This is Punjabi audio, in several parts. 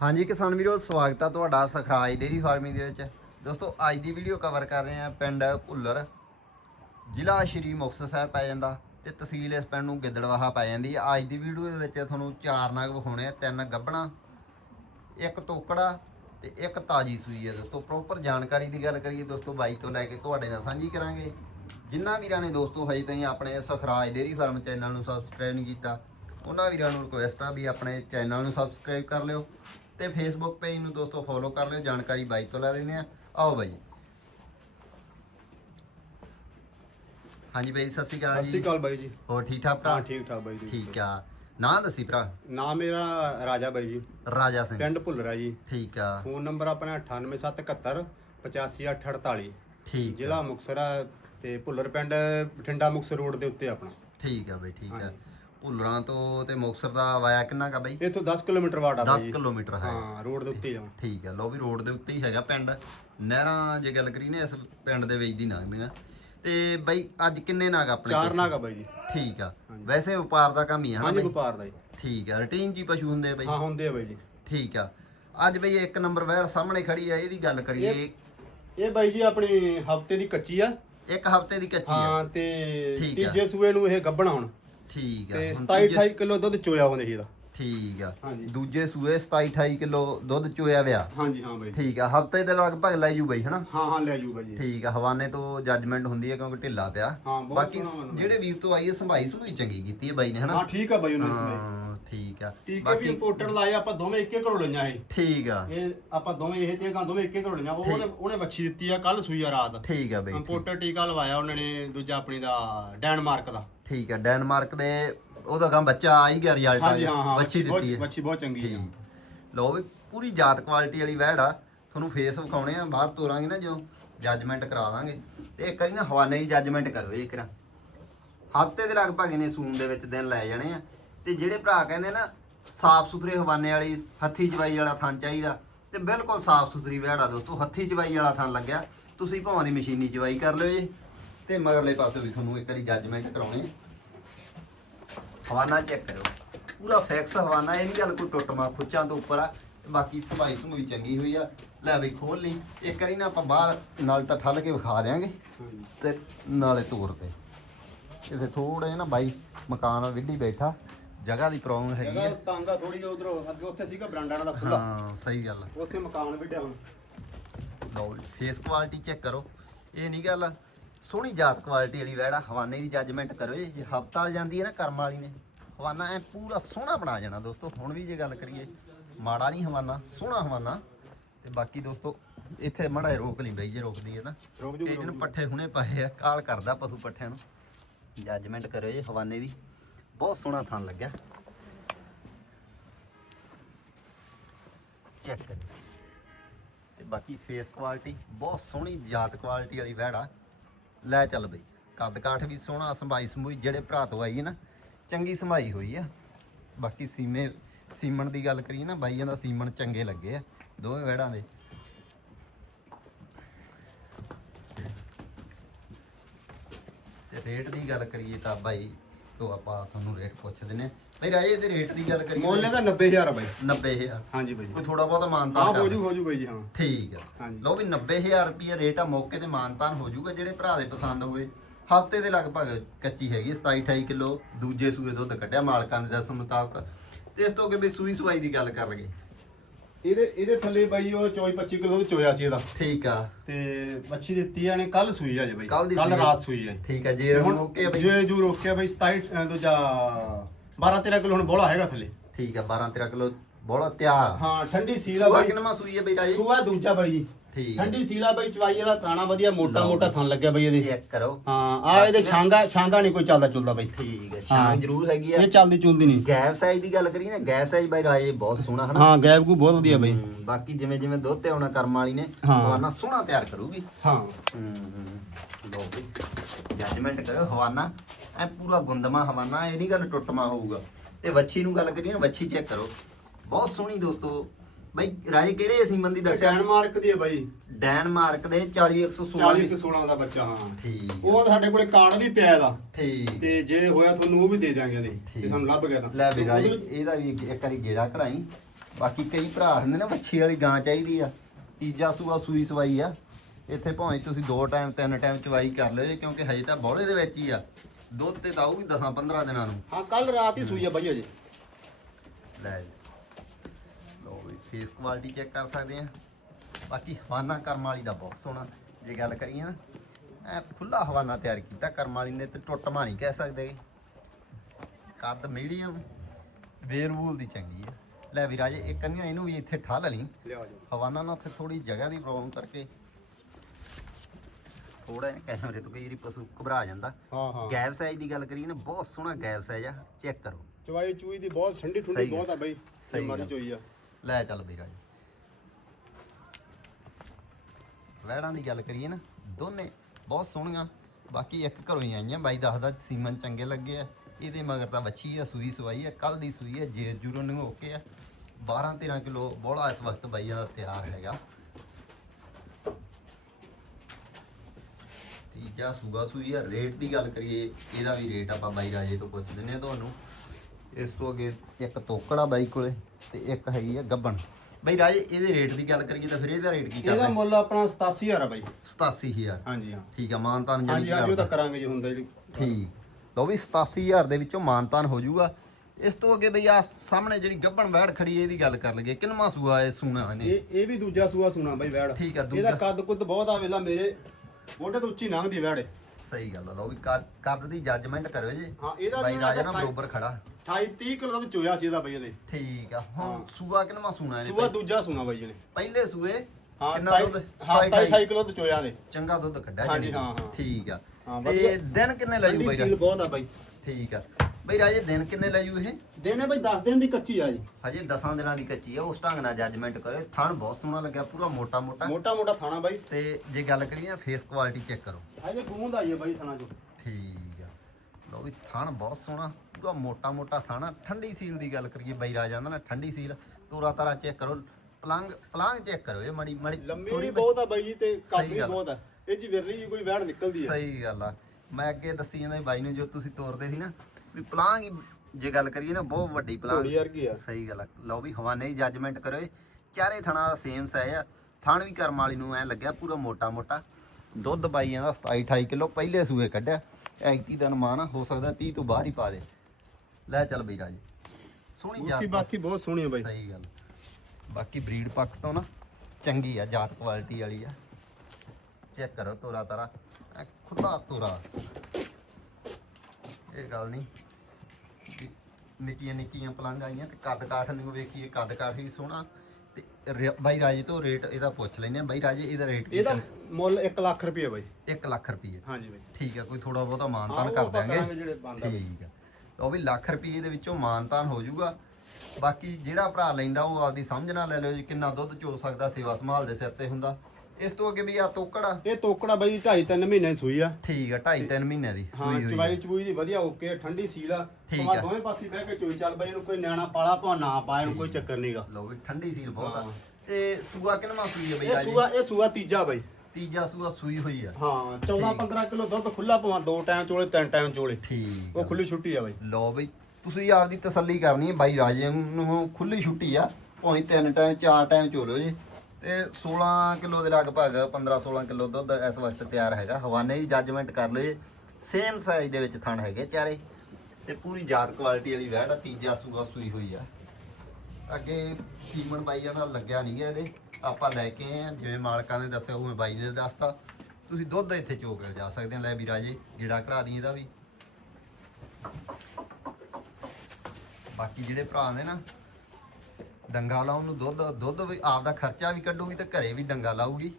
ਹਾਂਜੀ ਕਿਸਾਨ ਵੀਰੋ, ਸਵਾਗਤ ਆ ਤੁਹਾਡਾ ਸਖਰਾਜ ਡੇਰੀ ਫਾਰਮਿੰਗ ਦੇ ਵਿੱਚ। ਦੋਸਤੋ, ਅੱਜ ਦੀ ਵੀਡੀਓ ਕਵਰ ਕਰ ਰਹੇ ਆ ਪਿੰਡ ਭੁੱਲਰ। ਜ਼ਿਲ੍ਹਾ ਸ਼੍ਰੀ ਮੁਕਤਸਰ ਸਾਹਿਬ ਪੈ ਜਾਂਦਾ ਤੇ ਤਹਿਸੀਲ ਇਸ ਪਿੰਡ ਨੂੰ ਗਿੱਦੜਵਾਹਾ ਪੈ ਜਾਂਦੀ ਆ। ਅੱਜ ਦੀ ਵੀਡੀਓ ਦੇ ਵਿੱਚ ਤੁਹਾਨੂੰ ਚਾਰ ਨਾਗ ਵਿਖਾਉਣੇ ਆ, ਤਿੰਨ ਗੱਬਣਾ, ਇੱਕ ਤੋਕੜਾ ਤੇ ਇੱਕ ਤਾਜੀ ਸੂਈ ਹੈ ਦੋਸਤੋ ਪ੍ਰੋਪਰ ਜਾਣਕਾਰੀ ਦੀ ਗੱਲ ਕਰੀਏ ਦੋਸਤੋ, ਬਾਈ ਤੋਂ ਲੈ ਕੇ ਤੁਹਾਡੇ ਨਾਲ ਸਾਂਝੀ ਕਰਾਂਗੇ। ਜਿਨ੍ਹਾਂ ਵੀਰਾਂ ਨੇ ਦੋਸਤੋ ਹਜੇ ਤਾਈਂ ਆਪਣੇ ਸਖਰਾਜ ਡੇਰੀ ਫਾਰਮ ਚੈਨਲ ਨੂੰ ਸਬਸਕ੍ਰਾਈਬ ਨਹੀਂ ਕੀਤਾ, ਉਹਨਾਂ ਵੀਰਾਂ ਨੂੰ ਰਿਕੁਐਸਟ ਆ ਵੀ ਆਪਣੇ ਚੈਨਲ ਨੂੰ ਸਬਸਕ੍ਰਾਈਬ ਕਰ ਲਿਓ। ਤੇ ਫੇਸਬੁੱਕ ਪੇਜ ਨੂੰ ਦੋਸਤੋ ਫੋਲੋ ਕਰ ਲਿਓ ਜਾਣਕਾਰੀ ਬਾਈ ਤੋਂ ਲੈ ਲੈਂਦੇ ਆ ਆਓ ਬਾਈ। ਹਾਂਜੀ ਬਾਈ ਸਤਿ ਸ਼੍ਰੀ ਅਕਾਲ ਸਤਿ ਸ਼੍ਰੀ ਅਕਾਲ ਬਾਈ ਜੀ। ਹੋਰ ਠੀਕ ਠਾਕ ਭਰਾ? ਹਾਂ ਠੀਕ ਠਾਕ ਬਾਈ ਜੀ ਠੀਕ ਆ। ਨਾਂ ਦੱਸੀ ਭਰਾ? ਨਾਮ ਮੇਰਾ ਰਾਜਾ ਬਾਈ ਜੀ। ਰਾਜਾ ਸਿੰਘ। ਪਿੰਡ ਭੁੱਲਰਾ ਜੀ। ਠੀਕ ਆ। ਫੋਨ ਨੰਬਰ ਆਪਣਾ 98771 85848 ਠੀਕ ਜ਼ਿਲ੍ਹਾ ਮੁਕਤਸਰ ਆ ਤੇ ਭੁੱਲਰ ਪਿੰਡ ਬਠਿੰਡਾ ਮੁਕਤਸਰ ਰੋਡ ਦੇ ਉੱਤੇ ਆਪਣਾ। ਠੀਕ ਆ ਬਈ ਠੀਕ ਆ। ਭੁੱਲਰਾਂ ਤੋਂ ਤੇ ਮੁਕਤਸਰ ਦਾ ਵਾਇਆ ਕਿੰਨਾ ਕਾ ਬਈ? ਇੱਥੋਂ 10 ਕਿਲੋਮੀਟਰ ਵਾਟ ਆ ਬਾਈ। 10 ਜੀ ਕਿਲੋਮੀਟਰ ਹੈ। ਹਾਂ ਰੋਡ ਦੇ ਉੱਤੇ ਹੀ ਜਾਵਾਂ ਠੀਕ ਆ ਲੋ ਵੀ ਰੋਡ ਦੇ ਉੱਤੇ ਹੀ ਹੈਗਾ ਪਿੰਡ। ਨਹਿਰਾਂ ਜੇ ਗੱਲ ਕਰੀ ਨੇ ਇਸ ਪਿੰਡ ਦੇ ਵਿੱਚ ਦੀ ਲੰਘਦੀਆਂ ਤੇ ਬਈ ਅੱਜ ਕਿੰਨੇ ਨਾਗ ਆਪਣੇ ਚਾਰ? ਨਾਗ ਆ ਬਾਈ ਜੀ। ਠੀਕ ਆ। ਵੈਸੇ ਵਪਾਰ ਦਾ ਕੰਮ ਹੀ ਆ ਹਾਂਜੀ ਬਈ? ਵਪਾਰ ਦਾ ਠੀਕ ਆ ਰੂਟੀਨ ਜੀ ਪਸ਼ੂ ਹੁੰਦੇ ਆ ਬਈ? ਹਾਂ ਹੁੰਦੇ ਆ ਬਾਈ ਜੀ। ਠੀਕ ਆ। ਅੱਜ ਬਈ ਇੱਕ ਨੰਬਰ ਵੈੜ ਸਾਹਮਣੇ ਖੜੀ ਆ ਇਹਦੀ ਗੱਲ ਕਰੀਏ। ਇਹ ਬਾਈ ਜੀ ਆਪਣੀ ਹਫ਼ਤੇ ਦੀ ਕੱਚੀ ਆ। ਇੱਕ ਹਫ਼ਤੇ ਦੀ ਕੱਚੀ ਆ। ਹਾਂ ਤੇ। ਤੀਜੇ ਸੂਏ ਨੂੰ ਇਹ ਗੱਭਣਾ ਹੁਣ। ਠੀਕ ਆ ਤੇ ਹੁਣ 27 ਦੂਜੇ- 28 ਕਿਲੋ ਦੁੱਧ ਚੋਇਆ ਹੁੰਦਾ ਸੀ ਇਹਦਾ ਠੀਕ ਆ ਹਾਂਜੀ। ਦੂਜੇ ਸੂਏ 27 28 ਕਿਲੋ ਦੁੱਧ ਚੋਇਆ ਵਿਆ ਹਾਂਜੀ ਹਾਂ ਬਾਈ। ਠੀਕ ਆ ਹਫ਼ਤੇ ਦੇ ਲਗਭਗ ਲੈ ਜੂ ਬਈ ਹਨਾ? ਹਾਂ ਹਾਂ ਲੈ ਜੀ ਠੀਕ ਆ ਹਵਾਨੇ ਤੋਂ ਜੱਜਮੈਂਟ ਹੁੰਦੀ ਹੈ ਕਿਉਂਕਿ ਢਿੱਲਾ ਪਿਆ। ਹਾਂ, ਬਹੁਤ ਬਾਕੀ ਸੋਹਣਾ। ਜਿਹੜੇ ਵੀਰ ਤੋਂ ਆਈ ਹੈ ਸੰਭਾਈ ਸੁਭਾਈ ਚੰਗੀ ਕੀਤੀ ਹੈ ਬਾਈ ਨੇ ਹਨਾ? ਹਾਂ ਠੀਕ ਆ ਬਾਈ ਉਹਨਾਂ ਨੇ ਹਾਂ ਠੀਕ ਆ। ਟੀਕੇ ਵੀ ਬਾਕੀ ਇੰਪੋਰਟਡ ਲਾਏ ਆਪਾਂ ਦੋਵੇਂ ਇੱਕੇ ਘਰੋਂ ਲਈਆਂ ਇਹ। ਠੀਕ ਆ। ਇਹ ਆਪਾਂ ਦੋਵੇਂ ਇਹ ਤੇ ਦੋਵੇਂ ਇੱਕੇ ਘਰੋਂ ਲਈਆਂ। ਉਹ। ਉਹਨੇ ਉਹਨੇ ਵੱਛੀ ਦਿੱਤੀ ਆ ਕੱਲ ਸੂਈ ਆ ਰਾਤ। ਠੀਕ ਆ ਬਈ ਇੰਪੋਰਟਡ ਟੀਕਾ ਲਵਾਇਆ ਉਹਨਾਂ ਨੇ ਦੂਜਾ ਆਪਣੀ ਦਾ ਡੈਨਮਾਰਕ ਦਾ। ਠੀਕ ਆ ਡੈਨਮਾਰਕ ਦੇ ਉਹਦਾ ਕੰਮ ਬੱਚਾ ਆ ਹੀ ਗਿਆ ਰਿਜ਼ਲਟ ਆ ਹਾਂਜੀ ਹਾਂ ਹਾਂ ਦਿੱਤੀ ਹੈ ਵੱਛੀ ਬਹੁਤ ਚੰਗੀ ਆ। ਠੀਕ। ਲਓ ਵੀ ਪੂਰੀ ਜਾਤ ਕੁਆਲਿਟੀ ਵਾਲੀ ਵੈੜ ਆ ਤੁਹਾਨੂੰ ਫੇਸ ਵਿਖਾਉਣੇ ਆ ਬਾਹਰ ਤੋਰਾਂਗੇ ਨਾ ਜਦੋਂ ਜੱਜਮੈਂਟ ਕਰਾ ਦਾਂਗੇ। ਤੇ ਇੱਕ ਵਾਰੀ ਨਾ ਹਵਾਨੇ ਦੀ ਜੱਜਮੈਂਟ ਕਰੋ ਇਹ ਕਰਾਂ ਹਫ਼ਤੇ ਦੇ ਲਗਭਗ ਇਹਨੇ ਸੂਨ ਦੇ ਵਿੱਚ ਦਿਨ ਲੈ ਜਾਣੇ ਆ। ਤੇ ਜਿਹੜੇ ਭਰਾ ਕਹਿੰਦੇ ਨਾ ਸਾਫ਼ ਸੁਥਰੇ ਹਵਾਨੇ ਵਾਲੀ ਹੱਥੀ ਚਵਾਈ ਵਾਲਾ ਥਣ ਚਾਹੀਦਾ ਤੇ ਬਿਲਕੁਲ ਸਾਫ਼ ਸੁਥਰੀ ਵੈੜ ਆ ਦੋਸਤੋ ਹੱਥੀ ਚਵਾਈ ਵਾਲਾ ਥਣ ਲੱਗਿਆ। ਤੁਸੀਂ ਭਾਵਾਂ ਦੀ ਮਸ਼ੀਨੀ ਚਵਾਈ ਕਰ ਲਿਓ ਜੀ। ਤੇ ਮਗਰਲੇ ਪਾਸੇ ਵੀ ਤੁਹਾਨੂੰ ਇੱਕ ਵਾਰੀ ਜੱਜਮੈਂਟ ਕਰਾਉਣੇ ਹਵਾਨਾ ਚੈੱਕ ਕਰੋ ਪੂਰਾ ਫੈਕਸ ਹਵਾਨਾ ਇਹ ਨਹੀਂ ਗੱਲ ਕੋਈ ਟੁੱਟਮਾ ਖੁੱਚਾਂ ਤੋਂ ਉੱਪਰ ਆ। ਬਾਕੀ ਸਫ਼ਾਈ ਸਮੂਈ ਚੰਗੀ ਹੋਈ ਆ। ਲੈ ਬਈ ਖੋਲ ਲਈ। ਇੱਕ ਵਾਰੀ ਨਾ ਆਪਾਂ ਬਾਹਰ ਨਾਲ ਤਾਂ ਠੱਲ ਕੇ ਵਿਖਾ ਹਾਂਜੀ ਤੇ ਨਾਲੇ ਤੋਰ ਤੇ ਇਥੇ ਥੋੜਾ ਨਾ ਬਾਈ ਮਕਾਨ ਵਿੱਢੀ ਬੈਠਾ। ਜਗ੍ਹਾ ਦੀ ਪ੍ਰੋਬਲਮ ਹੈਗੀ ਆ। ਤਾਂਗਾ ਥੋੜੀ ਉਧਰੋਂ। ਉੱਥੇ ਸੀਗਾ ਬਰਾਂਡਾਂ ਦਾ ਖੁੱਲਾ ਹਾਂ ਸਹੀ ਗੱਲ ਉੱਥੇ ਮਕਾਨ ਵਿੱਢਿਆ ਹੁਣ। ਲਓ ਫੇਸ ਕੁਆਲਿਟੀ ਚੈੱਕ ਕਰੋ। ਇਹ ਨਹੀਂ ਗੱਲ ਸੋਹਣੀ ਜਾਤ ਕੁਆਲਿਟੀ ਵਾਲੀ ਵੈੜਾ ਹਵਾਨੇ ਦੀ ਜੱਜਮੈਂਟ ਕਰੋ ਜੇ। ਹਫਤਾ ਜਾਂਦੀ ਹੈ ਨਾ ਕਰਮ ਵਾਲੀ ਨੇ ਹਵਾਨਾ ਐ ਪੂਰਾ ਸੋਹਣਾ ਬਣਾ ਜਾਣਾ ਦੋਸਤੋ। ਹੁਣ ਵੀ ਜੇ ਗੱਲ ਕਰੀਏ ਮਾੜਾ ਨਹੀਂ ਹਵਾਨਾ ਸੋਹਣਾ ਹਵਾਨਾ। ਤੇ ਬਾਕੀ ਦੋਸਤੋ ਇੱਥੇ ਮੜਾ ਰੋਕ ਲਈ ਬਈ ਜੇ ਰੋਕਦੀ ਹੈ ਤਾਂ। ਰੁਕ ਜੂ ਇਹਨਾਂ ਪੱਠੇ ਹੁਣੇ ਪਾਏ ਆ ਕਾਲ ਕਰਦਾ ਪਸ਼ੂ ਪੱਠਿਆਂ ਨੂੰ। ਜੱਜਮੈਂਟ ਕਰਿਓ ਇਹ ਹਵਾਨੇ ਦੀ। ਬਹੁਤ ਸੋਹਣਾ ਥਣ ਲੱਗਿਆ। ਚੈੱਕ ਕਰੋ ਤੇ ਬਾਕੀ ਫੇਸ ਕੁਆਲਿਟੀ ਬਹੁਤ ਸੋਹਣੀ ਜਾਤ ਕੁਆਲਿਟੀ ਵਾਲੀ ਵਹਿੜਾ ਲੈ ਚੱਲ ਬਈ। ਕੱਦ ਕਾਠ ਵੀ ਸੋਹਣਾ, ਸੰਭਾਈ ਸੰਭੂਈ ਜਿਹੜੇ ਭਰਾ ਤੋਂ ਆਈ ਹੈ ਨਾ, ਚੰਗੀ ਸੰਭਾਈ ਹੋਈ ਆ। ਬਾਕੀ ਸੀਮੇ, ਸੀਮਣ ਦੀ ਗੱਲ ਕਰੀਏ ਨਾ, ਬਾਈਆਂ ਦਾ ਸੀਮਣ ਚੰਗੇ ਲੱਗੇ ਆ, ਦੋਵੇਂ ਵਹਿੜਾਂ ਦੇ। ਤੇ ਰੇਟ ਦੀ ਗੱਲ ਕਰੀਏ ਤਾਂ ਬਾਈ, ਤੋਂ ਆਪਾਂ ਤੁਹਾਨੂੰ ਰੇਟ ਪੁੱਛਦੇ ਨੇ ਬਈ ਰਾਜੇ ਦੇ ਰੇਟ ਦੀ ਗੱਲ ਕਰੀਏ ਮੁੱਲ ਦਾ 90000 ਆ ਬਾਈ। 90000 ਹਾਂਜੀ ਬਾਈ। ਕੋਈ ਥੋੜਾ ਬਹੁਤਾ ਮਾਨਤਾਨ ਹਾਂ। ਜੂ ਹੋ ਜੂ ਬਾਈ ਜੀ ਹਾਂ। ਠੀਕ ਆ। ਹਾਂਜੀ। ਲਓ ਵੀ 90000 ਰੁਪਏ ਰੇਟ ਆ ਮੌਕੇ ਤੇ ਮਾਨਤਾਨ ਹੋ ਜਾਊਗਾ ਜਿਹੜੇ ਭਰਾ ਦੇ ਪਸੰਦ ਹੋਵੇ ਹਫ਼ਤੇ ਦੇ ਲਗਭਗ ਕੱਚੀ ਹੈਗੀ 27 28 ਕਿਲੋ। ਦੂਜੇ ਸੂਏ ਦੁੱਧ ਕੱਢਿਆ ਮਾਲਕਾਂ ਦੇ ਦੱਸਣ ਮੁਤਾਬਕ। ਤੇ ਇਸ ਤੋਂ ਅੱਗੇ ਵੀ ਸੂਈ ਸਵਾਈ ਦੀ ਗੱਲ ਕਰ ਲਈਏ ਇਹਦੇ ਇਹਦੇ ਥੱਲੇ ਬਾਈ ਉਹ 24 25 ਕਿਲੋ ਚੋਇਆ ਸੀ ਇਹਦਾ। ਠੀਕ ਆ। ਤੇ ਮੱਛੀ ਦਿੱਤੀ ਆ ਨੇ ਕੱਲ ਸੂਈ ਆ ਜੇ ਬਾਈ। ਕੱਲ੍ਹ ਦੀ ਕੱਲ ਸੂਈ ਆ। ਰਾਤ ਸੂਈ ਆ। ਠੀਕ ਆ ਜੇ ਹੁਣ ਓਕੇ ਆ ਬਈ। ਜੇ ਜੂ ਰੋਕਿਆ ਬਾਈ 27 ਅ, ਦੂਜਾ 12 13 ਕਿਲੋ ਹੁਣ ਬੋਲਾ ਹੈਗਾ ਥੱਲੇ। ਠੀਕ ਆ 12 13 ਕਿਲੋ ਬੋਲਾ ਤਿਆਰ। ਹਾਂ ਠੰਡੀ ਸੀਲ ਆ ਸੂਆ ਬਾਈ। ਕਿੰਨਾ ਸੂਈ ਹੈ ਬਈ ਰਾਜੇ ਸੂਆ ਦੂਜਾ ਬਾਈ ਜੀ। ਠੀਕ ਠੰਡੀ ਸੀਲ ਆ ਬਾਈ ਚਵਾਈ ਵਾਲਾ ਤਾਣਾ ਵਧੀਆ ਮੋਟਾ ਮੋਟਾ ਥਣ ਲੱਗਿਆ ਬਾਈ ਇਹਦੇ। ਚੈੱਕ ਕਰੋ। ਹਾਂ ਆ ਇਹਦੇ ਛਾਂਗਾ ਛਾਂਗਾ ਨਹੀਂ ਕੋਈ ਚੱਲਦਾ ਚੁਲਦਾ ਬਾਈ। ਠੀਕ ਆ ਹਾਂ। ਸ਼ਾਂ ਜ਼ਰੂਰ ਹੈਗੀ ਆ। ਇਹ ਚੱਲਦੀ ਚੁਲਦੀ ਨਹੀਂ। ਗੈਪ ਸਾਈਜ਼ ਦੀ ਗੱਲ ਕਰੀਏ ਨਾ ਗੈਪ ਸਾਈਜ਼ ਬਾਈ ਰਾਜੇ ਬਹੁਤ ਸੋਹਣਾ ਹਨਾ। ਹਾਂ ਗੈਪ ਕੂ ਬਹੁਤ ਵਧੀਆ ਬਾਈ। ਹਮ, ਬਾਕੀ ਜਿਵੇਂ ਜਿਵੇਂ ਦੁੱਧ ਤੇ ਆਉਣਾ ਕਰਮ ਵਾਲੀ ਨੇ ਹਾਂ। ਹਵਾਨਾ ਸੋਹਣਾ ਤਿਆਰ ਕਰੂਗੀ। ਹਾਂ। ਲੋ ਵੀ ਜੱਜਮੈਂਟ ਕਰੋ ਹਵਾਨਾ। ਐ ਪੂਰਾ ਗੁੰਦਮਾ ਹਵਾਨਾ ਇਹ ਨਹੀਂ ਗੱਲ ਟੁੱਟਮਾ ਹੋਊਗਾ। ਤੇ ਵੱਛੀ ਨੂੰ ਗੱਲ ਕਰੀਏ ਨਾ ਵੱਛੀ ਚੈੱਕ ਕਰੋ। ਬਹੁਤ ਸੋਹਣੀ ਦੋਸਤੋ ਬਈ ਰਾਜੇ ਕਿਹੜੇ ਸੀਮਨ ਦੀ ਦੱਸਿਆ? ਡੈਨਮਾਰਕ ਦੀ ਹੈ ਬਾਈ। ਡੈਨਮਾਰਕ ਦੇ 40116 40 ਸੇ 16 ਦਾ ਬੱਚਾ ਹਾਂ। ਠੀਕ। ਉਹ ਸਾਡੇ ਕੋਲੇ ਕਾਰਡ ਵੀ ਪਿਆ ਇਹਦਾ। ਠੀਕ। ਤੇ ਜੇ ਹੋਇਆ ਤੁਹਾਨੂੰ ਉਹ ਵੀ ਦੇ ਦਿਆਂਗੇ ਠੀਕ। ਜੇ ਤੁਹਾਨੂੰ ਲੱਭ ਗਿਆ ਤਾਂ। ਲੈ ਵੀ ਰਾਜੇ ਇਹਦਾ ਵੀ ਇੱਕ ਵਾਰੀ ਗੇੜਾ ਕਢਾਈ। ਬਾਕੀ ਕਈ ਭਰਾ ਹੁੰਦੇ ਨੇ ਵੱਛੀ ਵਾਲੀ ਗਾਂ ਚਾਹੀਦੀ ਆ। ਤੀਜਾ ਸੂਆ ਸੂਈ ਸਵਾਈ ਆ। ਇੱਥੇ ਭਾਵੇਂ ਤੁਸੀਂ ਦੋ ਟਾਈਮ ਤਿੰਨ ਟਾਈਮ ਚਵਾਈ ਕਰ ਲਿਓ ਕਿਉਂਕਿ ਹਜੇ ਤਾਂ ਬੋਲੇ ਦੇ ਵਿੱਚ ਹੀ ਆ। ਦੁੱਧ ਤੇ ਤਾਂ ਆਊਗੀ 10 15 ਦਿਨਾਂ ਨੂੰ। ਹਾਂ ਕੱਲ ਰਾਤ ਹੀ ਸੂਈ ਆ ਬਾਈ ਅਜੇ ਲੈ ਜੀ। ਫੇਸ ਕੁਆਲਿਟੀ ਚੈੱਕ ਕਰ ਸਕਦੇ ਆ। ਬਾਕੀ ਹਵਾਨਾ ਕਰਮ ਵਾਲੀ ਦਾ ਬਹੁਤ ਸੋਹਣਾ ਜੇ ਗੱਲ ਕਰੀਏ ਨਾ ਐ ਖੁੱਲਾ ਹਵਾਨਾ ਤਿਆਰ ਕੀਤਾ ਕਰਮ ਵਾਲੀ ਨੇ ਤੇ ਟੁੱਟਮਾ ਨਹੀਂ ਕਹਿ ਸਕਦੇ। ਕੱਦ ਮੀਡੀਅਮ ਬੇਰਵੂਲ ਦੀ ਚੰਗੀ ਹੈ ਲੈ ਵੀ ਰਾਜੇ ਇੱਕ ਕੰਨਿਆ ਇਹਨੂੰ ਵੀ ਇੱਥੇ ਠਾਲ ਲਈ। ਹਵਾਨਾ ਨਾਲ ਉੱਥੇ ਥੋੜੀ ਜਗ੍ਹਾ ਦੀ ਪ੍ਰੋਬਲਮ ਕਰਕੇ ਥੋੜਾ ਇਹਨੇ ਕੈਮਰੇ ਤੋਂ ਕਈ ਵਾਰੀ ਪਸ਼ੂ ਘਬਰਾ ਜਾਂਦਾ। ਹਾਂ ਹਾਂ। ਗੈਪ ਸਾਈਜ਼ ਦੀ ਗੱਲ ਕਰੀਏ ਨਾ ਬਹੁਤ ਸੋਹਣਾ ਗੈਪ ਸਾਈਜ਼ ਆ। ਚੈੱਕ ਕਰੋ। ਚਵਾਈ ਚੂਈ ਦੀ ਬਹੁਤ ਠੰਡੀ ਠੁੰਡੀ ਬਹੁਤ ਆ ਬਾਈ ਸਹੀ ਮਾਰੀ। ਚੋਈ ਆ। ਲੈ ਚੱਲ ਵੀਰਾ ਜੀ। ਵੈੜਾਂ ਦੀ ਗੱਲ ਕਰੀਏ ਨਾ, ਦੋਨੇ ਬਹੁਤ ਸੋਹਣੀਆਂ। ਬਾਕੀ ਇੱਕ ਘਰੋਂ ਹੀ ਆਈਆਂ, ਬਾਈ ਦੱਸਦਾ ਸੀਮਨ ਚੰਗੇ ਲੱਗੇ ਆ। ਇਹਦੇ ਮਗਰ ਤਾਂ ਵੱਛੀ ਆ, ਸੂਈ ਸਵਾਈ ਆ ਕੱਲ ਦੀ ਸੂਈ ਆ ਜੇ ਜੂਰੋ ਨੂੰ ਕੇ ਆ। 12 13 ਕਿਲੋ ਬੋਲਾ ਇਸ ਵਕਤ ਬਾਈਆਂ ਦਾ ਤਿਆਰ ਹੈਗਾ। ਤੀਜਾ ਸੂਗਾ ਸੂਈ ਆ, ਰੇਟ ਦੀ ਗੱਲ ਕਰੀਏ, ਇਹਦਾ ਵੀ ਰੇਟ ਆਪਾਂ ਬਾਈ ਰਾਜੇ ਤੋਂ ਪੁੱਛ ਦਿੰਨੇ ਆ ਤੁਹਾਨੂੰ। ਇਸ ਤੋਂ ਅੱਗੇ ਇੱਕ ਤੋਕੜਾ ਬਾਈ ਕੋਲੇ ਤੇ ਇੱਕ ਹੈਗੀ ਆ ਗੱਬਣ। ਬਾਈ ਰਾਜੇ ਇਹਦੇ ਰੇਟ ਦੀ ਗੱਲ ਕਰੀਏ ਤਾਂ ਫਿਰ ਇਹਦਾ ਰੇਟ ਕੀ ਇਹਦਾ ਮੁੱਲ ਆਪਣਾ 87000 ਆ ਬਾਈ। 87000 ਹਾਂਜੀ ਹਾਂ। ਠੀਕ ਆ ਮਾਨਤਾਨ ਜਿਹੜੀ ਹਾਂਜੀ ਉਹ ਤਾਂ। ਕਰਾਂਗੇ ਜੀ ਹੁੰਦਾ ਜਿਹੜੀ। ਠੀਕ। ਲਓ ਵੀ 87000 ਦੇ ਵਿੱਚੋਂ ਮਾਨਤਾਨ ਹੋ ਜਾਊਗਾ। ਇਸ ਤੋਂ ਅੱਗੇ ਬਈ ਆ ਸਾਹਮਣੇ ਜਿਹੜੀ ਗੱਬਣ ਵੈੜ ਖੜੀ ਹੈ ਇਹਦੀ ਗੱਲ ਕਰ ਲਈਏ। ਕਿੰਨਵਾ ਸੂਆ ਇਹ ਸੂਣਾ ਇਹਨੇ? ਇਹ ਇਹ ਵੀ ਦੂਜਾ ਸੂਆ ਸੁਣਾ ਬਾਈ ਵੈੜ। ਠੀਕ ਆ, ਇਹਦਾ ਦੂਜਾ। ਕੱਦ ਕੁੱਦ ਬਹੁਤ ਆ ਵੇਲਾ ਮੇਰੇ। ਮੋਢੇ ਤੋਂ ਉੱਚੀ ਲੰਘਦੀ ਵੈੜ ਸਹੀ ਗੱਲ ਆ ਲਓ ਵੀ ਕੱਦ- ਕੱਦ ਦੀ ਜੱਜਮੈਂਟ ਕਰਿਓ ਜੀ। ਹਾਂ ਇਹਦਾ ਬਾਈ ਵੀ ਰਾਜਾ ਨਾ ਅਠਾਈ- ਬਰੋਬਰ ਖੜਾ। 28 30 ਕਿਲੋ ਦਾ ਚੋਇਆ ਸੀ ਇਹਦਾ ਬਾਈ ਇਹਦੇ। ਠੀਕ ਆ ਹੁਣ ਹਾਂ। ਸੂਆ ਕਿੰਨਵਾ ਸੂਣਾ ਇਹਨੇ ਸੂਆ ਦੂਜਾ ਸੁਣਾ ਬਾਈ ਇਹਨੇ। ਪਹਿਲੇ ਸੂਏ ਹਾਂ ਕਿੰਨਾ 27 ਦੁੱਧ ਹਾਂ 27 28 ਕਿਲੋ ਦਾ ਚੋਇਆ ਦੇ ਚੰਗਾ ਦੁੱਧ ਕੱਢਿਆ ਹਾਂਜੀ, ਜਾਣੀ ਹਾਂ, ਹਾਂ। ਠੀਕ ਆ। ਹਾਂ, ਤੇ ਵਧੀਆ। ਦਿਨ ਕਿੰਨੇ ਲੈ ਜੂ ਠੰਡੀ ਬਾਈ ਸੀਲ ਰਾਜੇ? ਬਹੁਤ ਆ ਬਾਈ। ਠੀਕ ਆ। ਬਈ ਰਾਜੇ ਦਿਨ ਕਿੰਨੇ ਲੈ ਜੂ ਇਹ? ਦਿਨੇ ਬਾਈ 10 ਦਿਨ ਦੀ ਕੱਚੀ ਆ ਜੀ। ਹਜੇ 10 ਦਿਨਾਂ ਦੀ ਕੱਚੀ ਆ ਉਸ ਢੰਗ ਨਾਲ ਜੱਜਮੈਂਟ ਕਰੇ ਥਣ ਬਹੁਤ ਸੋਹਣਾ ਲੱਗਿਆ ਪੂਰਾ ਮੋਟਾ ਮੋਟਾ। ਮੋਟਾ ਮੋਟਾ ਥਾਣਾ ਬਾਈ। ਤੇ ਜੇ ਗੱਲ ਕਰੀਏ ਫੇਸ ਕੁਆਲਿਟੀ ਚੈੱਕ ਕਰੋ। ਅਜੇ ਗੂੰਦ ਆਈ ਹੈ ਬਾਈ ਥਾਣਾ ਚੋਂ। ਠੀਕ ਆ। ਲਓ ਵੀ ਥਣ ਬਹੁਤ ਸੋਹਣਾ। ਪੂਰਾ ਮੋਟਾ ਮੋਟਾ ਥਣ ਠੰਡੀ ਸੀਲ ਦੀ ਗੱਲ ਕਰੀਏ ਬਈ ਰਾਜਾ ਆਂਦਾ ਨਾ ਠੰਡੀ ਸੀਲ ਤੋਰਾ ਤਾਰਾ ਚੈੱਕ ਕਰੋ ਪਲੰਗ ਪਲੰਗ ਚੈੱਕ ਕਰੋ ਇਹ ਮਾੜੀ ਮਾੜੀ ਲੰਮੀ ਵੀ ਬਹੁਤ ਆ ਬਾਈ ਜੀ ਤੇ ਗੱਲ। ਬਹੁਤ ਆ। ਇਹ ਜੀ ਵਿਰਲੀ ਕੋਈ ਵੈੜ ਨਿਕਲਦੀ ਆ। ਸਹੀ ਗੱਲ ਆ। ਮੈਂ ਅੱਗੇ ਦੱਸੀ ਜਾਂਦਾ ਬਾਈ ਨੂੰ ਜੋ ਤੁਸੀਂ ਤੋਰਦੇ ਸੀ ਨਾ ਵੀ ਪਲਾਂਗ ਜੇ ਗੱਲ ਕਰੀਏ ਨਾ ਬਹੁਤ ਵੱਡੀ ਪਲਾਂਗ ਘੋੜੀ ਵਰਗੀ ਆ। ਸਹੀ ਗੱਲ ਆ। ਲਓ ਵੀ ਹਵਾਨੇ ਹੀ ਜੱਜਮੈਂਟ ਕਰੋ ਇਹ। ਚਾਰੇ ਥਣਾ ਦਾ ਸੇਮ ਸਾਈਜ਼ ਆ। ਥਣ ਵੀ ਕਰਮ ਵਾਲੀ ਨੂੰ ਐ ਲੱਗਿਆ ਪੂਰਾ ਮੋਟਾ ਮੋਟਾ। ਦੁੱਧ ਬਾਈ ਜਾਂਦਾ 27 28 ਕਿਲੋ ਪਹਿਲੇ ਸੂਏ ਕੱਢਿਆ। ਐਕਤੀ ਦਾ ਅਨੁਮਾਨ ਹੋ ਸਕਦਾ 30 ਤੋਂ ਬਾਹਰ ਹੀ ਪਾ ਦੇ। ਲੈ ਚੱਲ ਬਈ ਰਾਜੇ ਸੋਹਣੀ ਜਾਤ ਬਾਥੀ ਬਹੁਤ ਸੋਹਣੀ ਆ ਬਾਈ। ਸਹੀ ਗੱਲ। ਬਾਕੀ ਬਰੀਡ ਪੱਖ ਤੋਂ ਨਾ ਚੰਗੀ ਆ ਜਾਤ ਕੁਆਲਿਟੀ ਵਾਲੀ ਆ। ਚੈੱਕ ਕਰੋ ਤੋਰਾ ਤਾਰਾ। ਖੁੱਲਾ ਤੋਰਾ। ਇਹ ਗੱਲ ਨਹੀਂ। ਨਿੱਕੀਆਂ ਨਿੱਕੀਆਂ ਪਲੰਗ ਆਈਆਂ ਤੇ ਕੱਦ ਕਾਠ ਨੂੰ ਵੇਖੀਏ ਕੱਦ ਕਾਠ ਵੀ ਸੋਹਣਾ। ਤੇ ਰ- ਬਾਈ ਰਾਜੇ ਤੋਂ ਰੇਟ ਇਹਦਾ ਪੁੱਛ ਲੈਨੇ ਆ ਬਾਈ ਰਾਜੇ ਇਹਦਾ ਰੇਟ ਕੀ ਇਹਦਾ ਮੁੱਲ 1 ਲੱਖ ਰੁਪਏ ਬਾਈ। 1 ਲੱਖ ਰੁਪਏ ਹਾਂਜੀ ਬਾਈ। ਠੀਕ ਆ ਕੋਈ ਥੋੜਾ ਬਹੁਤਾ ਹਾਂ, ਮਾਨਤਾਨ ਉਹ ਕਰ ਆਪਾਂ ਦਿਆਂਗੇ। ਕਰਾਂਗੇ ਜਿਹੜੇ ਬਣਦਾ। ਠੀਕ ਆ। ਉਹ ਵੀ ਲੱਖ ਰੁਪਏ ਦੇ ਵਿੱਚੋਂ ਮਾਨਤਾਨ ਹੋ ਜਾਊਗਾ। ਬਾਕੀ ਜਿਹੜਾ ਭਰਾ ਲੈਂਦਾ ਉਹ ਆਪਦੀ ਸਮਝ ਨਾਲ ਲੈ ਲਿਓ ਜੀ ਕਿੰਨਾ ਦੁੱਧ ਚੋ ਸਕਦਾ ਸੇਵਾ ਸੰਭਾਲ ਦੇ ਸਿਰ ਤੇ ਹੁੰਦਾ। ਇਸ ਤੋਂ ਅੱਗੇ ਵੀ ਆ ਤੋਕੜਾ ਇਹ ਤੋਕੜਾ ਬਾਈ 2.5 3 ਮਹੀਨੇ ਦੀ ਸੂਈ ਆ। ਠੀਕ ਆ 2.5 3 ਮਹੀਨਿਆਂ ਦੀ ਹਾਂ ਸੂਈ ਹੋਈ ਚਵਾਈ ਆ। ਚਵੂਈ ਦੀ ਵਧੀਆ ਓਕੇ ਠੰਡੀ ਸੀਲ ਆ। ਠੀਕ ਆ। ਦੋਵੇਂ ਪਾਸੇ ਬਹਿ ਕੇ ਚੋਈ ਚੱਲ ਬਾਈ ਇਹਨੂੰ ਕੋਈ ਨਿਆਣਾ ਪਾਲਾ ਭਾਵੇਂ ਨਾ ਪਾਏ ਇਹਨੂੰ ਕੋਈ ਚੱਕਰ ਨਹੀਂਗਾ ਲਓ ਵੀ ਠੰਡੀ ਸੀਲ ਬਹੁਤ ਆ। ਹਾਂ। ਤੇ ਸੂਆ ਕਿੰਨਾ ਸੂਈ ਆ ਬਈ ਇਹ ਸੂਆ ਇਹ ਸੂਆ ਤੀਜਾ ਬਾਈ। ਤੀਜਾ ਸੂਆ ਸੂਈ ਹੋਈ ਆ। ਹਾਂ 14 15 ਕਿਲੋ ਦੁੱਧ ਖੁੱਲਾ ਭਾਵੇਂ ਦੋ ਟਾਈਮ ਚੋਲੇ ਤਿੰਨ ਟਾਈਮ ਚੋਲੇ। ਠੀਕ ਉਹ। ਖੁੱਲੀ ਛੁੱਟੀ ਆ ਬਾਈ। ਲਓ ਬਈ ਤੁਸੀਂ ਆਪਦੀ ਤਸੱਲੀ ਕਰਨੀ ਹੈ ਬਾਈ ਰਾਜੇ ਨੂੰ ਖੁੱਲੀ ਛੁੱਟੀ ਆ ਭਾਵੇਂ ਤਿੰਨ ਟਾਈਮ ਚਾਰ ਟਾਈਮ ਚੋਲੋ ਜੀ। ਤੇ 16 ਕਿਲੋ ਦੇ ਲਗਭਗ 15 16 ਕਿਲੋ ਦੁੱਧ ਇਸ ਵਕਤ ਤਿਆਰ ਹੈਗਾ। ਹਵਾਨੇ ਦੀ ਜੱਜਮੈਂਟ ਕਰ ਲਓ ਸੇਮ ਸਾਈਜ਼ ਦੇ ਵਿੱਚ ਥਣ ਹੈਗੇ ਚਾਰੇ। ਤੇ ਪੂਰੀ ਜਾਤ ਕੁਆਲਿਟੀ ਵਾਲੀ ਵੈੜ ਆ ਤੀਜਾ ਸੂਆ ਸੂਈ ਹੋਈ ਆ। ਅੱਗੇ ਕੀਮਨ ਬਾਈਆਂ ਨਾਲ ਲੱਗਿਆ ਨਹੀਂ ਗਿਆ ਇਹਦੇ। ਆਪਾਂ ਲੈ ਕੇ ਆਏ ਆ ਜਿਵੇਂ ਮਾਲਕਾਂ ਨੇ ਦੱਸਿਆ ਉਵੇਂ ਬਾਈ ਨੇ ਦੱਸਤਾ। ਤੁਸੀਂ ਦੁੱਧ ਇੱਥੇ ਚੋਕ ਜਾ ਸਕਦੇ ਆ ਲੈ ਵੀ ਰਾਜੇ ਜਿਹੜਾ ਕਢਾ ਦੀ ਇਹਦਾ ਵੀ। ਬਾਕੀ ਜਿਹੜੇ ਭਰਾ ਨੇ ਨਾ ਡੰਗਾ ਲਾਉਣ ਨੂੰ ਦੁੱਧ ਦੁੱਧ ਵੀ ਆਪਦਾ ਖਰਚਾ ਵੀ ਕੱਢੂਗੀ ਤੇ ਘਰੇ ਵੀ ਡੰਗਾ ਲਾਊਗੀ।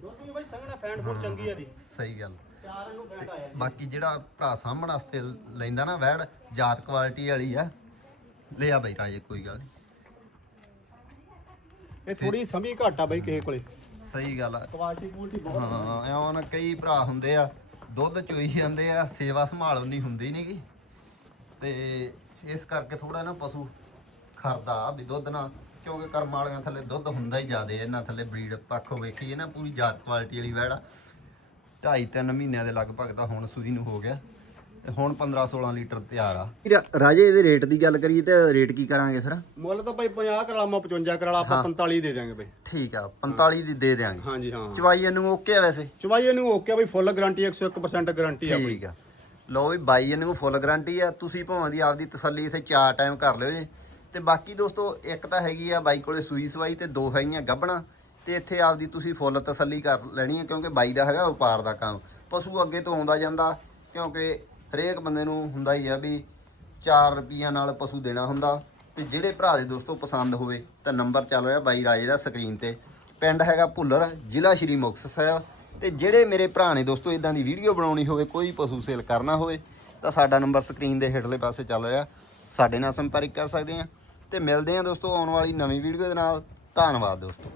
ਦੁੱਧ ਵੀ ਬਾਈ ਸੰਘਣਾ ਫੈਂਟ ਫੁੱਟ ਚੰਗੀ ਆ ਦੀ ਸਹੀ ਗੱਲ। ਚਾਰ ਆਇਆ। ਬਾਕੀ ਜਿਹੜਾ ਭਰਾ ਸਾਹਮਣ ਵਾਸਤੇ ਲੈਂਦਾ ਨਾ ਵੈੜ ਜਾਤ ਕੁਆਲਿਟੀ ਵਾਲੀ ਆ। ਲਿਆ ਬਈ ਰਾਜੇ ਕੋਈ ਗੱਲ ਨਹੀਂ ਇਹ ਥੋੜੀ ਸਮੀ ਘੱਟ ਆ ਬਾਈ ਕਿਸੇ ਕੋਲੇ। ਸਹੀ ਗੱਲ ਆ। ਕੁਆਲਿਟੀ ਕੁਆਲਿਟੀ ਬਹੁਤ। ਹਾਂ ਐਵੇਂ ਨਾ ਕਈ ਭਰਾ ਹੁੰਦੇ ਆ ਦੁੱਧ ਚੋਈ ਜਾਂਦੇ ਆ ਸੇਵਾ ਸੰਭਾਲ ਨਹੀਂ ਹੁੰਦੀ ਨਹੀਂਗੀ ਤੇ ਇਸ ਕਰਕੇ ਥੋੜਾ ਨਾ ਪਸ਼ੂ ਖਰਦਾ ਵੀ ਦੁੱਧ ਨਾ ਕਿਉਂਕਿ ਕਰਮ ਵਾਲੀਆਂ ਥੱਲੇ ਦੁੱਧ ਹੁੰਦਾ ਹੀ ਜ਼ਿਆਦੇ ਇਹਨਾਂ ਥੱਲੇ ਬਰੀਡ ਪੱਖੋਂ ਵੇਖੀਏ ਨਾ ਪੂਰੀ ਜਾਤ ਕੁਆਲਿਟੀ ਵਾਲੀ ਵੈੜ ਢਾਈ ਤਿੰਨ ਮਹੀਨਿਆਂ ਦੇ ਲਗਭਗ ਤਾਂ ਹੁਣ ਸੂਈ ਨੂੰ ਹੋ ਗਿਆ। ਹੁਣ 15 16 ਲੀਟਰ ਤਿਆਰ ਆ। ਰਾਜੇ ਇਹਦੇ ਰੇਟ ਦੀ ਗੱਲ ਕਰੀਏ ਤੇ ਰੇਟ ਕੀ ਕਰਾਂਗੇ ਫਿਰ? ਮੁੱਲ ਤਾਂ ਭਾਈ 50 ਕਰਾਲਾ 55 ਕਰਾਲਾ ਆਪਾਂ 45 ਦੇ ਦਿਆਂਗੇ ਭਾਈ। ਠੀਕ ਆ 45 ਦੀ ਦੇ ਦਿਆਂਗੇ। ਹਾਂਜੀ ਹਾਂ। ਚਵਾਈ ਇਹਨੂੰ ਓਕੇ ਆ ਵੈਸੇ? ਚਵਾਈ ਇਹਨੂੰ ਓਕੇ ਭਾਈ ਫੁੱਲ ਗਾਰੰਟੀ 101% ਗਾਰੰਟੀ ਆ ਠੀਕ ਆ। ਲਓ ਵੀ ਬਾਈ ਇਹਨੂੰ ਫੁੱਲ ਗਾਰੰਟੀ ਆ ਤੁਸੀਂ ਭਾਵੇਂ ਦੀ ਆਪਦੀ ਤਸੱਲੀ ਇੱਥੇ ਚਾਰ ਟਾਈਮ ਕਰ ਲਿਓ ਜੀ। ਤੇ ਬਾਕੀ ਦੋਸਤੋ ਇੱਕ ਤਾਂ ਹੈਗੀ ਆ ਬਾਈ ਕੋਲੇ ਸੂਈ ਸਵਾਈ ਤੇ ਦੋ ਹੈਗੀਆਂ ਗੱਬਣਾ ਤੇ ਇੱਥੇ ਆਪਦੀ ਤੁਸੀਂ ਫੁੱਲ ਤਸੱਲੀ ਕਰ ਲੈਣੀ ਹੈ ਕਿਉਂਕਿ ਬਾਈ ਦਾ ਹੈਗਾ ਵਪਾਰ ਦਾ ਕੰਮ। ਪਸ਼ੂ ਅੱਗੇ ਤੋਂ ਆਉਂਦਾ ਜਾਂਦਾ ਕਿਉਂਕਿ ਹਰੇਕ ਬੰਦੇ ਨੂੰ ਹੁੰਦਾ ਹੀ ਆ ਵੀ 4 ਰੁਪਈਆ ਨਾਲ ਪਸ਼ੂ ਦੇਣਾ ਹੁੰਦਾ ਤੇ ਜਿਹੜੇ ਭਰਾ ਦੇ ਦੋਸਤੋ ਪਸੰਦ ਹੋਵੇ ਤਾਂ ਨੰਬਰ ਚੱਲ ਰਿਹਾ ਬਾਈ ਰਾਜੇ ਦਾ ਸਕਰੀਨ ਤੇ। ਪਿੰਡ ਹੈਗਾ ਭੁੱਲਰ, ਜ਼ਿਲ੍ਹਾ ਸ਼੍ਰੀ ਮੁਕਤਸਰ ਸਾਹਿਬ। ਤੇ ਜਿਹੜੇ ਮੇਰੇ ਭਰਾ ਨੇ ਦੋਸਤੋ ਇਦਾਂ ਦੀ ਵੀਡੀਓ ਬਣਾਉਣੀ ਹੋਵੇ, ਕੋਈ ਪਸ਼ੂ ਸੇਲ ਕਰਨਾ ਹੋਵੇ, ਤਾਂ ਸਾਡਾ ਨੰਬਰ ਸਕਰੀਨ ਦੇ ਹੇਠਲੇ ਪਾਸੇ ਚੱਲ ਰਿਹਾ। ਸਾਡੇ ਨਾਲ ਸੰਪਰਕ ਕਰ ਸਕਦੇ ਆ। ਤੇ ਮਿਲਦੇ ਆ ਦੋਸਤੋ ਆਉਣ ਵਾਲੀ ਨਵੀਂ ਵੀਡੀਓ ਦੇ ਨਾਲ। ਧੰਨਵਾਦ ਦੋਸਤੋ।